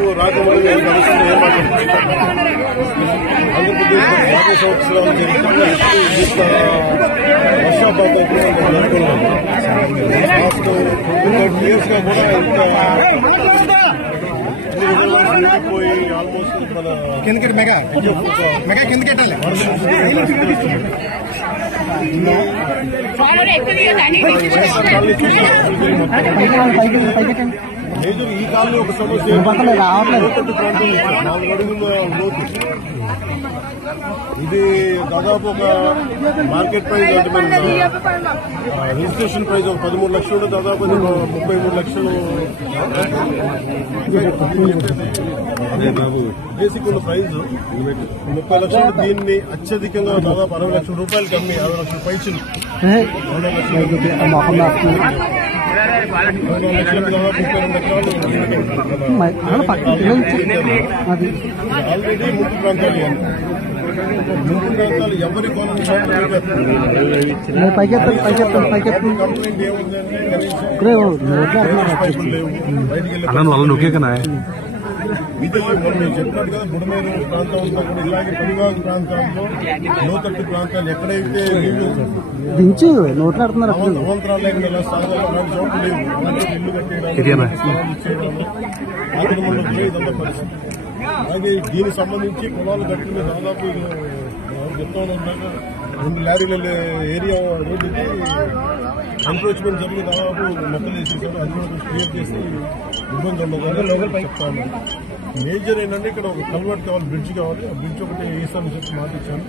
దాదాపు రాజమౌళి ఆంధ్రప్రదేశ్ 50 సంవత్సరాల చరిత్రలో వర్షాపాతం లాస్ట్ 20 years గా కూడా ఇంత పోయి ఆల్మోస్ట్ మన కిందకి మెగా కిందకి మేజర్ ఈ కాలంలో ఒక సమస్య లోతట్టు ప్రాంతం 4 అడుగుల లోతు. ఇది దాదాపు ఒక మార్కెట్ ప్రైస్ అంటే మన రిజిస్ట్రేషన్ ప్రైస్ ఒక 13 లక్షలు, దాదాపు 33 లక్షలు బేసిక్ ఉన్న ప్రైజ్ 30 లక్షలు. దీన్ని అత్యధికంగా దాదాపు 60 లక్షల రూపాయలకి అమ్మి 60 లక్షల పైసలు 60 ఆల్రెడీ ముంపు ప్రాంతాలు ఎవరి కంప్లైంట్ ఏముందంటే ఇది మనం చెప్పినట్టు కదా బుడమేరు ప్రాంతం అంతా కూడా ఇలాగే పరివాహక ప్రాంతాల్లో లోతట్టు ప్రాంతాలు ఎక్కడైతే అవంతరాలు లేకుండా ఇలా సాధారణ అలాంటి చోట్ల లేవు. ఇల్లు కట్టేయడానికి ఇదంతా పరిస్థితి. అలాగే దీనికి సంబంధించి పొలాలు కట్టిన దాదాపు చెప్తా ఉన్నాక 2 లారీల ఏరియా రోడ్డుకి ఎన్క్రోచ్మెంట్ జరిగి దాదాపు మొక్కలు వేసేసారు. అది కూడా క్లియర్ చేసి ఇబ్బంది ఉండదని చెప్తాను. మేజర్ ఏంటంటే ఇక్కడ ఒక కల్వర్ట్ కావాలి, బ్రిడ్జ్ కావాలి. ఆ బ్రిడ్జ్ ఒకటి వేస్తామని చెప్పి మాటిచ్చాను.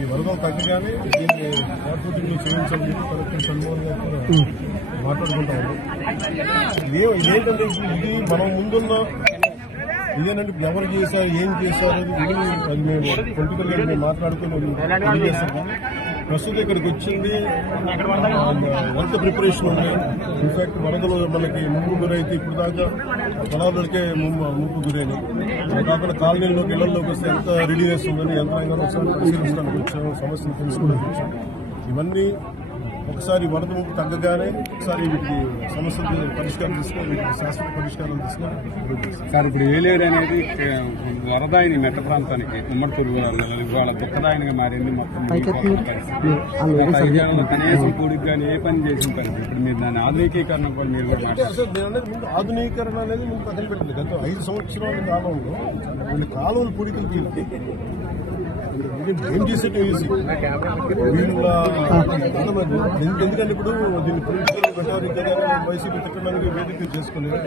ఈ వరదలు తగ్గగానే దీన్ని కాన్ఫిడెంట్లీ చేయించాలని చెప్పి కలెక్టర్ సన్మోహన్ గారు కూడా మాట్లాడుకుంటాము. ఇదేంటంటే ఇది మనం ముందున్న ఇదేనంటే ఎవరు చేశారు, ఏం చేశారు అది మేము పొలిటికల్ గా మేము మాట్లాడుకుని తెలియజేస్తాం. ప్రస్తుతం ఇక్కడికి వచ్చింది ఎంత ప్రిపరేషన్ ఉంది. ఇన్ఫాక్ట్ వరదలు మనకి ముంపు గురైతే ఇప్పుడు దాకా పొలాలకే ముంపు గురైనాయి. కాకుండా కాలనీలోకి ఇళ్లలోకి వస్తే ఎంత రెడీనెస్ ఉందని యంత్రాంగాన్ని ఒకసారి పరిశీలించడానికి వచ్చాము, సమస్యలు తెలుసుకోవడానికి వచ్చాము. ఇవన్నీ ఒకసారి వరద ముంపు తగ్గగానే ఒకసారి వీటికి సమస్యలు పరిష్కారం తీసుకొని శాశ్వత పరిష్కారం తీసుకొని సార్ ఇప్పుడు ఏలేరు అనేది వరదాయిని మెట్ట ప్రాంతానికి ఉమ్మడిపూర్ ఇవాళ బుక్కదాయినిగా మారింది. మొత్తం కనీసం కూడికి కానీ ఏ పని చేసిన పరిస్థితి. ఇప్పుడు మీరు దాని ఆధునికీకరణ కూడా మీరు ముందు ఆధునీకరణ అనేది ముందు పక్కన పెట్టింది. గత 5 సంవత్సరాల కాలంలో వీళ్ళు కాలువలు పొడికలు తీయాలి. ఏం చేసేట్టు ఈజీ వీళ్ళ ఎందుకంటే ఇప్పుడు దీన్ని పొలిటికల్ పెట్టారు వైసీపీ తిట్టడానికి వేదిక చేసుకోలేదు.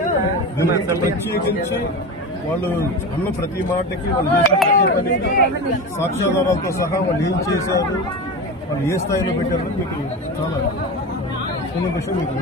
దీన్ని ప్రత్యేకించి వాళ్ళు అన్న ప్రతి మాటకి వాళ్ళు చేసిన ప్రతి పనికి సాక్ష్యాధారాలతో సహా వాళ్ళు ఏం చేశారు, వాళ్ళు ఏ స్థాయిలో పెట్టారని మీకు చాలా విషయం మీకు